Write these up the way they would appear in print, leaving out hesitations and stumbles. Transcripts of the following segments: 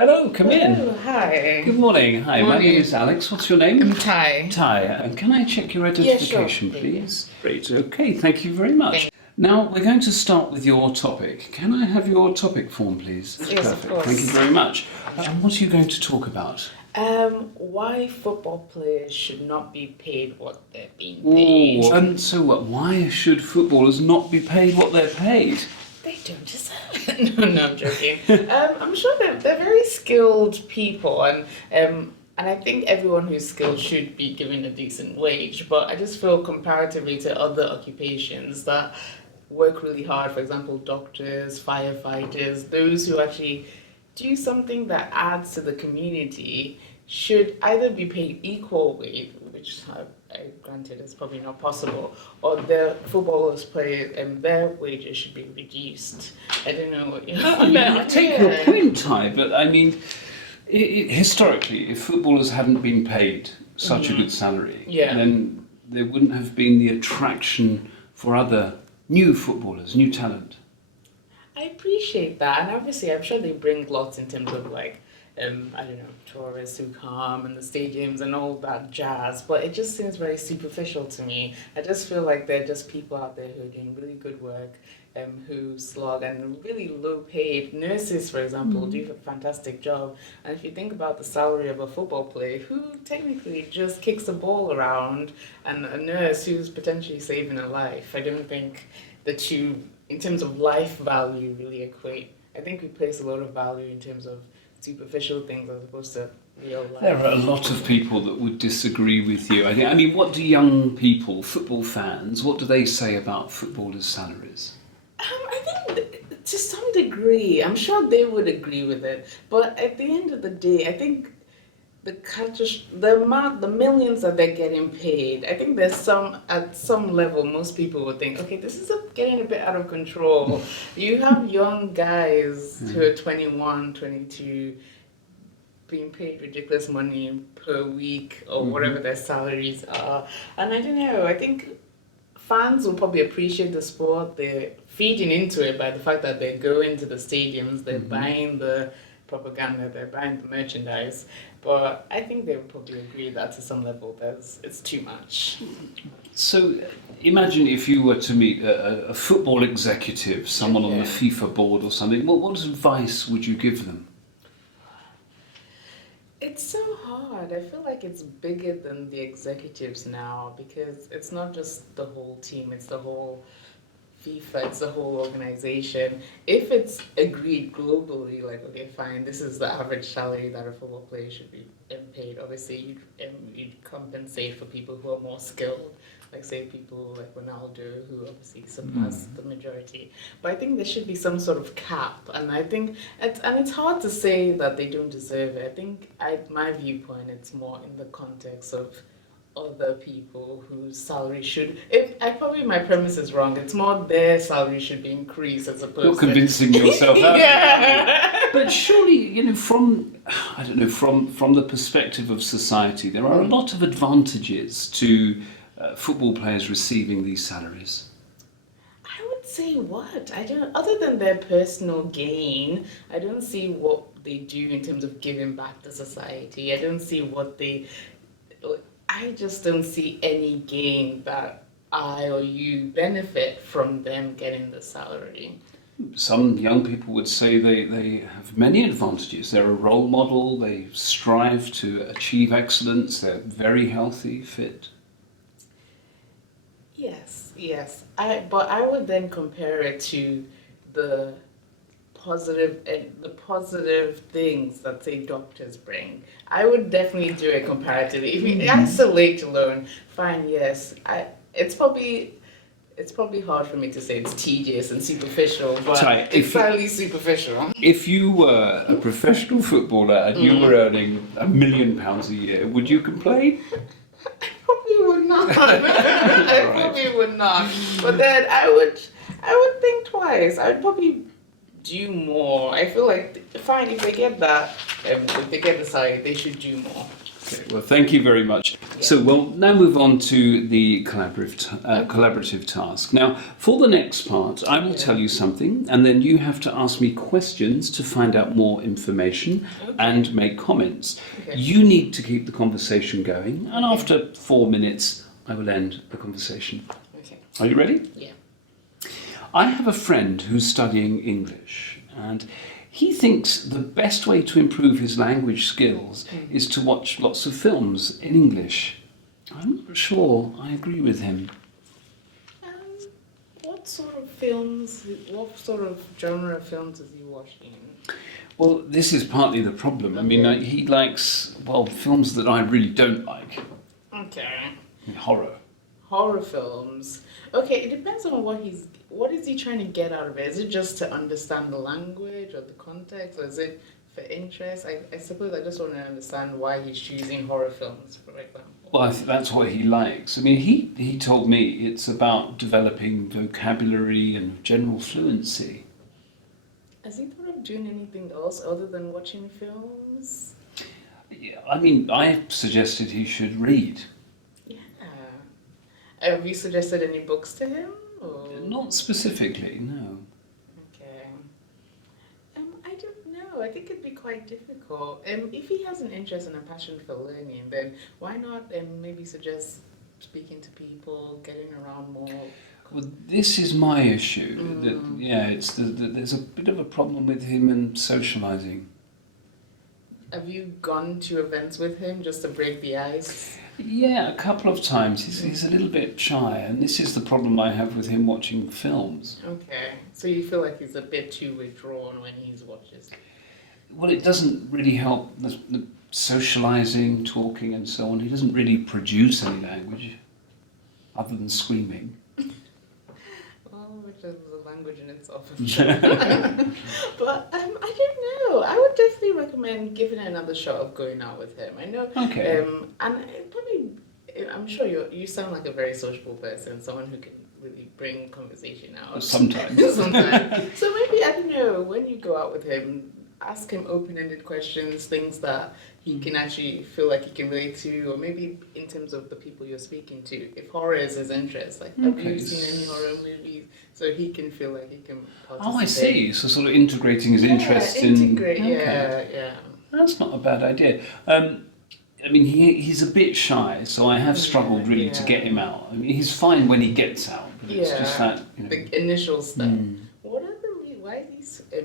Hello, come in. Hello, hi. Good morning. Hi, my name is Alex. What's your name? I'm Tai. Tai. And can I check your identification, sure. please? Great. Okay, thank you very much. Now, we're going to start with your topic. Can I have your topic form, please? Yes, of Perfect. course. Thank you very much. And what are you going to talk about? Why football players should not be paid what they're being paid. So what? Why should footballers not be paid what they're paid? They don't deserve it. No, I'm joking. I'm sure they're very skilled people, and I think everyone who's skilled should be given a decent wage. But I just feel comparatively to other occupations that work really hard, for example, doctors, firefighters, those who actually do something that adds to the community should either be paid equal wage, which granted is probably not possible, or the footballers play and their wages should be reduced. I don't know what you I take your point, Tai, but I mean, historically, if footballers hadn't been paid such a good salary, then there wouldn't have been the attraction for other new footballers, new talent. I appreciate that, and obviously I'm sure they bring lots in terms of like, I don't know, tourists who come and the stadiums and all that jazz, but it just seems very superficial to me. I just feel like they're just people out there who are doing really good work, who slog, and really low paid. Nurses, for example, do a fantastic job, and if you think about the salary of a football player who technically just kicks a ball around, and a nurse who's potentially saving a life, I don't think the two, in terms of life value, really equate. I think we place a lot of value in terms of superficial things as opposed to real life. There are a lot of people that would disagree with you. I mean, what do young people, football fans, what do they say about footballers' salaries? I think to some degree, I'm sure they would agree with it. But at the end of the day, I think the millions that they're getting paid, I think there's at some level, most people would think, okay, this is getting a bit out of control. You have young guys who are 21, 22, being paid ridiculous money per week or whatever their salaries are. And I don't know, I think fans will probably appreciate the sport. They're feeding into it by the fact that they go into the stadiums, they're buying the propaganda, they're buying the merchandise. But I think they would probably agree that to some level it's too much. So imagine if you were to meet a football executive, someone on the FIFA board or something, what advice would you give them? It's so hard. I feel like it's bigger than the executives now because it's not just the whole team, it's the whole FIFA, it's the whole organization. If it's agreed globally, like, okay, fine, this is the average salary that a football player should be paid. Obviously, you'd compensate for people who are more skilled, like, say, people like Ronaldo, who obviously surpass the majority. But I think there should be some sort of cap, and I think, it's hard to say that they don't deserve it. I think, my viewpoint, it's more in the context of other people whose salary should, my premise is wrong, it's more their salary should be increased as opposed You're convincing yourself out. Yeah. But surely, from the perspective of society, there are a lot of advantages to football players receiving these salaries. I would say what? Other than their personal gain, I don't see what they do in terms of giving back to society. I just don't see any gain that I or you benefit from them getting the salary. Some young people would say they have many advantages. They're a role model, they strive to achieve excellence, they're very healthy, fit. Yes. But I would then compare it to the positive things that, say, doctors bring. I would definitely do it comparatively. If we isolate to learn, fine, yes. It's probably hard for me to say it's tedious and superficial, but it's slightly superficial. If you were a professional footballer and you were earning £1 million a year, would you complain? I probably would not. Probably would not. But then I would think twice. I would probably do more. I feel like, fine, if they get that, if they get the salary, they should do more. Okay, well, thank you very much. Yeah. So we'll now move on to the collaborative task. Now, for the next part, I will tell you something, and then you have to ask me questions to find out more information and make comments. Okay. You need to keep the conversation going, and after 4 minutes, I will end the conversation. Okay. Are you ready? Yeah. I have a friend who's studying English, and he thinks the best way to improve his language skills is to watch lots of films in English. I'm not sure I agree with him. What sort of genre of films is he watching? Well, this is partly the problem. I mean, he likes, films that I really don't like. Okay. Horror. Horror films. Okay, it depends on what is he trying to get out of it? Is it just to understand the language or the context, or is it for interest? I suppose I just want to understand why he's choosing horror films, for example. Well, I think that's what he likes. I mean, he told me it's about developing vocabulary and general fluency. Has he thought of doing anything else other than watching films? Yeah, I mean, I suggested he should read. Have you suggested any books to him? Or? Not specifically, no. Okay. I don't know. I think it'd be quite difficult. If he has an interest and a passion for learning, then why not maybe suggest speaking to people, getting around more? Well, this is my issue. It's there's a bit of a problem with him and socialising. Have you gone to events with him just to break the ice? Yeah, a couple of times. He's a little bit shy, and this is the problem I have with him watching films. Okay, so you feel like he's a bit too withdrawn when he watches? Well, it doesn't really help the socialising, talking and so on. He doesn't really produce any language, other than screaming. Which is a language in itself. But I don't know. I would definitely recommend giving it another shot of going out with him. I know. Okay. And I'm sure you sound like a very sociable person, someone who can really bring conversation out. Sometimes. Sometimes. So maybe, I don't know, when you go out with him, ask him open-ended questions, things that he can actually feel like he can relate to, or maybe in terms of the people you're speaking to. If horror is his interest, like, have you seen any horror movies? So he can feel like he can participate. Oh, I see. So sort of integrating his interest yeah. That's not a bad idea. I mean, he's a bit shy, so I have struggled really to get him out. I mean, he's fine when he gets out, but it's just that, the initial stuff. Why is he?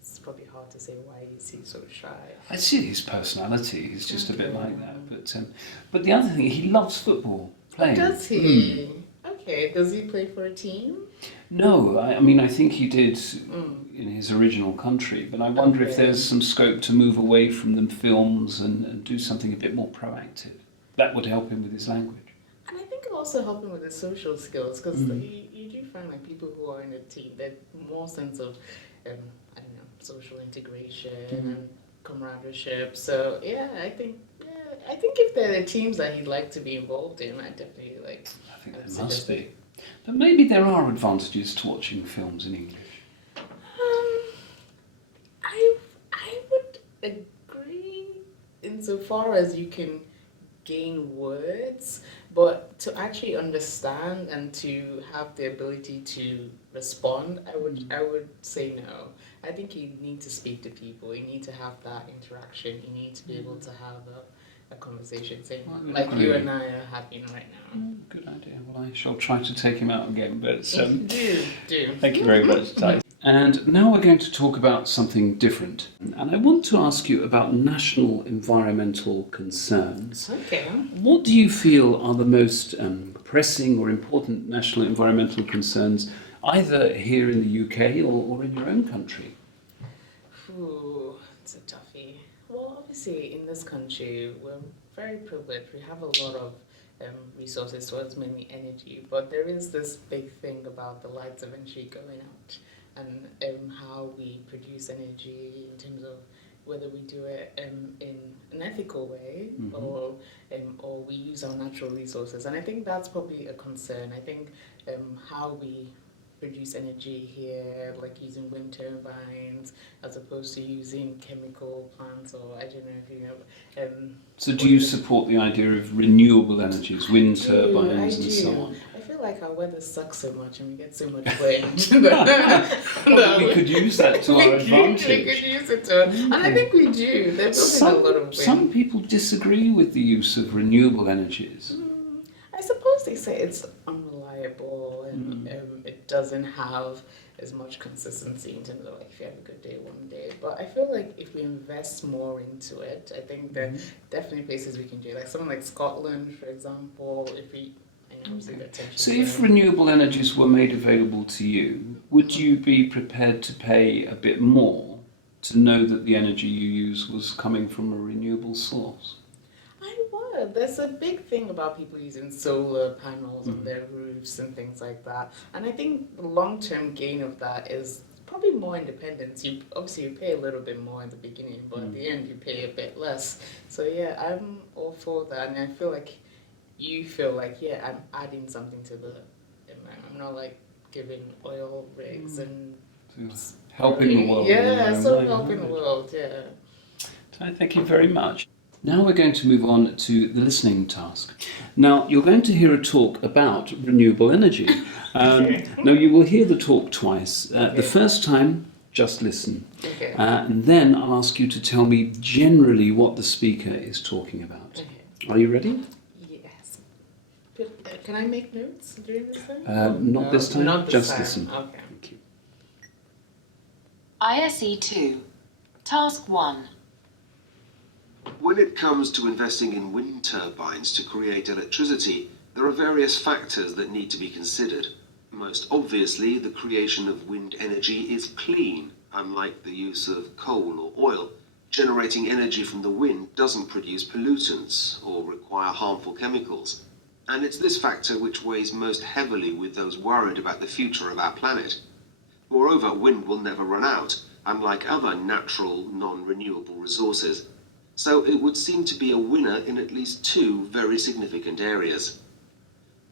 It's probably hard to say why is he so shy. I see his personality. He's just a bit like that. But the other thing, he loves football playing. Does he? Okay. Does he play for a team? No, I mean, I think he did in his original country, but I wonder if there's some scope to move away from the films and do something a bit more proactive. That would help him with his language. And I think it'll also help him with his social skills, because you do find like people who are in a team, they're more sense of, social integration and camaraderie. So I think if there are teams that he'd like to be involved in, I definitely like. I think there must be. But maybe there are advantages to watching films in English. I would agree insofar as you can gain words, but to actually understand and to have the ability to respond, I would say no. I think you need to speak to people. You need to have that interaction. You need to be able to have a conversation, like you and I are having right now. Good idea. Well, I shall try to take him out again. But do. Thank you very much, Tai. And now we're going to talk about something different. And I want to ask you about national environmental concerns. Okay. What do you feel are the most pressing or important national environmental concerns, either here in the UK or in your own country? Ooh, it's a toughie. Well, obviously, in this country, we're very privileged. We have a lot of resources towards mainly energy, but there is this big thing about the lights eventually going out, and how we produce energy in terms of whether we do it in an ethical way or we use our natural resources. And I think that's probably a concern. I think how we produce energy here, like using wind turbines as opposed to using chemical plants, or I don't know if you know. So do you support the idea of renewable energies, wind I turbines and do. so on? I feel like our weather sucks so much and we get so much wind. Well, we could use that to our advantage. We could use it to, and I think we do. There's building a lot of wind. Some people disagree with the use of renewable energies. I suppose they say it's unreliable and it doesn't have as much consistency in terms of like if you have a good day one day. But I feel like if we invest more into it, I think there are definitely places we can do. Like something like Scotland, for example, if we So if renewable energies were made available to you, would you be prepared to pay a bit more to know that the energy you use was coming from a renewable source? I would. There's a big thing about people using solar panels on their roofs and things like that. And I think the long-term gain of that is probably more independence. You pay a little bit more in the beginning, but at the end you pay a bit less. So yeah, I'm all for that, and I feel like you feel like, yeah, I'm adding something to the environment. I'm not like giving oil rigs and helping the world. Yeah, sort of helping the world, yeah. Thank you very much. Now we're going to move on to the listening task. Now you're going to hear a talk about renewable energy. Now you will hear the talk twice. The first time, just listen. And then I'll ask you to tell me generally what the speaker is talking about. Are you ready? Can I make notes during this time? Not this time, not this just time. listen. Okay. Thank you. ISE II, Task 1. When it comes to investing in wind turbines to create electricity, there are various factors that need to be considered. Most obviously, the creation of wind energy is clean, unlike the use of coal or oil. Generating energy from the wind doesn't produce pollutants or require harmful chemicals. And it's this factor which weighs most heavily with those worried about the future of our planet. Moreover, wind will never run out, unlike other natural, non-renewable resources. So it would seem to be a winner in at least two very significant areas.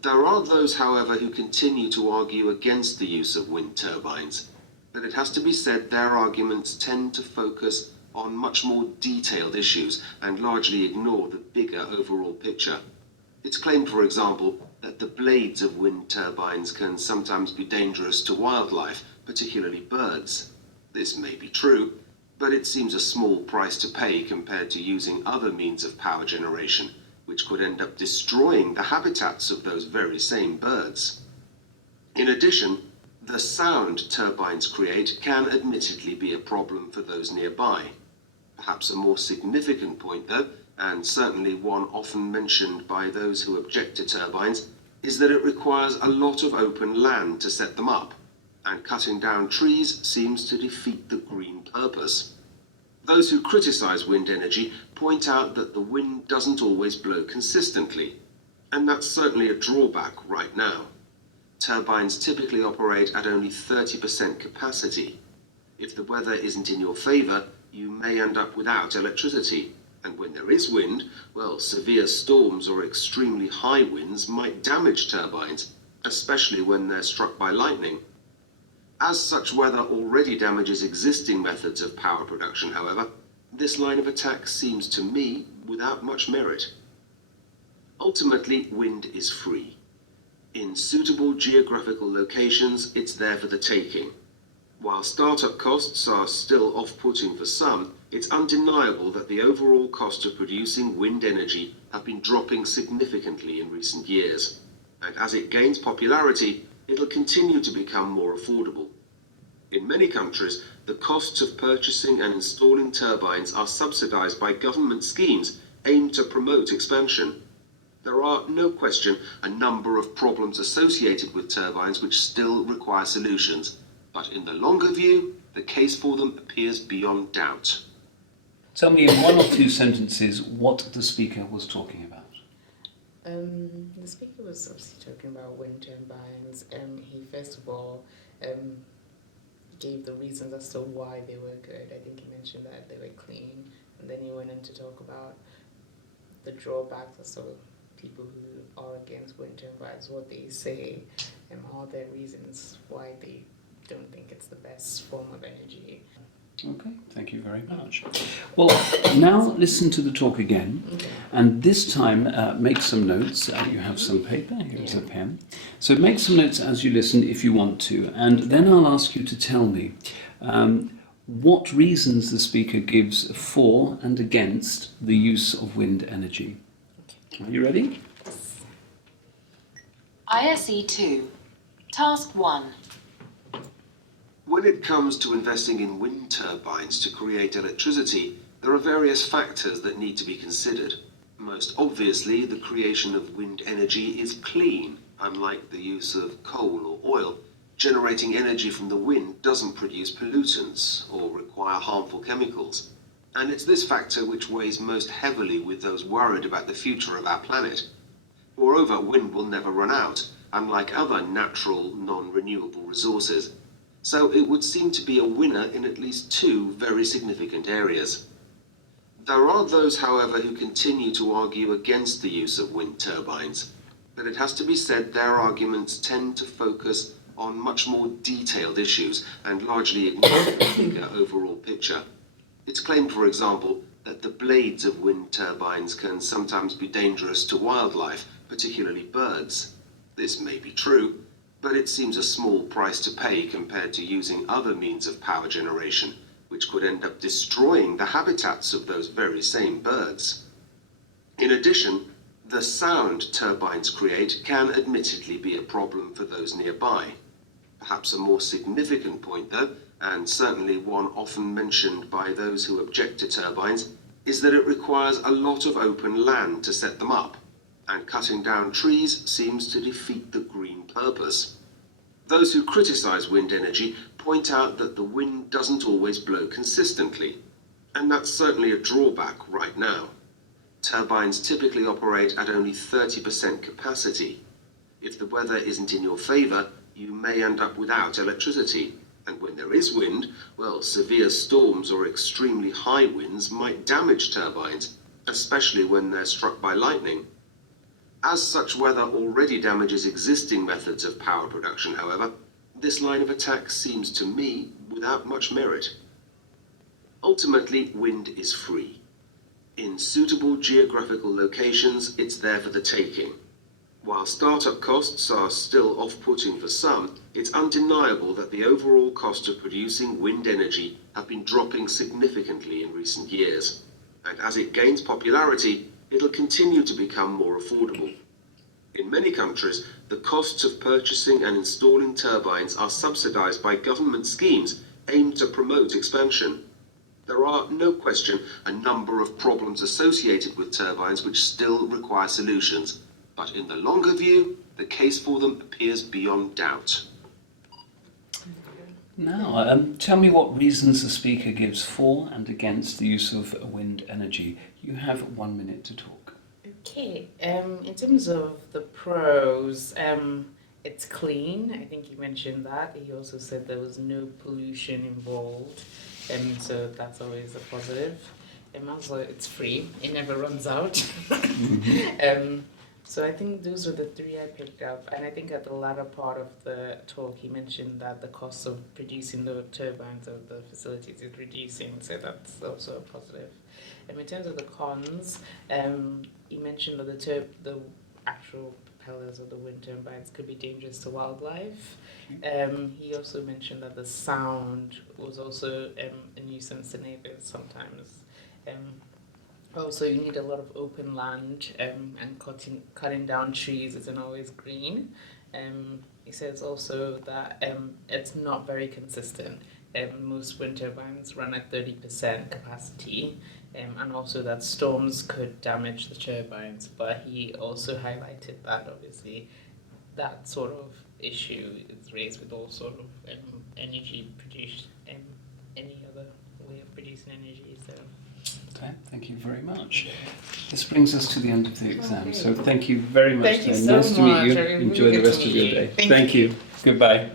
There are those, however, who continue to argue against the use of wind turbines, but it has to be said their arguments tend to focus on much more detailed issues and largely ignore the bigger overall picture. It's claimed, for example, that the blades of wind turbines can sometimes be dangerous to wildlife, particularly birds. This may be true, but it seems a small price to pay compared to using other means of power generation, which could end up destroying the habitats of those very same birds. In addition, the sound turbines create can admittedly be a problem for those nearby. Perhaps a more significant point, though, and certainly one often mentioned by those who object to turbines, is that it requires a lot of open land to set them up, and cutting down trees seems to defeat the green purpose. Those who criticize wind energy point out that the wind doesn't always blow consistently, and that's certainly a drawback right now. Turbines typically operate at only 30% capacity. If the weather isn't in your favor, you may end up without electricity. And when there is wind, well, severe storms or extremely high winds might damage turbines, especially when they're struck by lightning. As such weather already damages existing methods of power production, however, this line of attack seems to me without much merit. Ultimately, wind is free. In suitable geographical locations, it's there for the taking. While startup costs are still off-putting for some, it's undeniable that the overall cost of producing wind energy have been dropping significantly in recent years. And as it gains popularity, it'll continue to become more affordable. In many countries, the costs of purchasing and installing turbines are subsidized by government schemes aimed to promote expansion. There are, no question, a number of problems associated with turbines which still require solutions. But in the longer view, the case for them appears beyond doubt. Tell me in one or two sentences what the speaker was talking about. The speaker was obviously talking about wind turbines. He first of all gave the reasons as to why they were good. I think he mentioned that they were clean, and then he went in to talk about the drawbacks as to people who are against wind turbines, what they say. all their reasons why they don't think it's the best form of energy. Okay, thank you very much. Well, now listen to the talk again, and this time make some notes. You have some paper, here's a pen. So make some notes as you listen if you want to, and then I'll ask you to tell me what reasons the speaker gives for and against the use of wind energy. Are you ready? ISE II, Task 1. When it comes to investing in wind turbines to create electricity, there are various factors that need to be considered. Most obviously, the creation of wind energy is clean, unlike the use of coal or oil. Generating energy from the wind doesn't produce pollutants or require harmful chemicals. And it's this factor which weighs most heavily with those worried about the future of our planet. Moreover, wind will never run out, unlike other natural, non-renewable resources. So it would seem to be a winner in at least two very significant areas. There are those, however, who continue to argue against the use of wind turbines, but it has to be said their arguments tend to focus on much more detailed issues and largely ignore the bigger overall picture. It's claimed, for example, that the blades of wind turbines can sometimes be dangerous to wildlife, particularly birds. This may be true, but it seems a small price to pay compared to using other means of power generation, which could end up destroying the habitats of those very same birds. In addition, the sound turbines create can admittedly be a problem for those nearby. Perhaps a more significant point, though, and certainly one often mentioned by those who object to turbines, is that it requires a lot of open land to set them up, and cutting down trees seems to defeat the green purpose. Those who criticize wind energy point out that the wind doesn't always blow consistently, and that's certainly a drawback right now. Turbines typically operate at only 30% capacity. If the weather isn't in your favor, you may end up without electricity, and when there is wind, well, severe storms or extremely high winds might damage turbines, especially when they're struck by lightning. As such weather already damages existing methods of power production, however, this line of attack seems to me without much merit. Ultimately, wind is free. In suitable geographical locations, it's there for the taking. While startup costs are still off-putting for some, it's undeniable that the overall cost of producing wind energy have been dropping significantly in recent years. And as it gains popularity, it'll continue to become more affordable. In many countries, the costs of purchasing and installing turbines are subsidized by government schemes aimed to promote expansion. There are, no question, a number of problems associated with turbines which still require solutions, but in the longer view, the case for them appears beyond doubt. Now, tell me what reasons the speaker gives for and against the use of wind energy. You have 1 minute to talk. Okay, in terms of the pros, it's clean. I think he mentioned that. He also said there was no pollution involved, so that's always a positive. Also, it's free. It never runs out. So I think those were the three I picked up. And I think at the latter part of the talk, he mentioned that the cost of producing the turbines of the facilities is reducing. So that's also a positive. In terms of the cons, he mentioned that the actual propellers of the wind turbines could be dangerous to wildlife. He also mentioned that the sound was also a nuisance to neighbors sometimes. Also, you need a lot of open land, and cutting down trees isn't always green. He says also that it's not very consistent. Most wind turbines run at 30% capacity, and also that storms could damage the turbines. But he also highlighted that obviously that sort of issue is raised with all sort of energy produced, any other way of producing energy. So. Okay, thank you very much. This brings us to the end of the exam, so thank you very much. Thank you so nice to meet you. much. Enjoy the rest of your day. Thank you. Goodbye.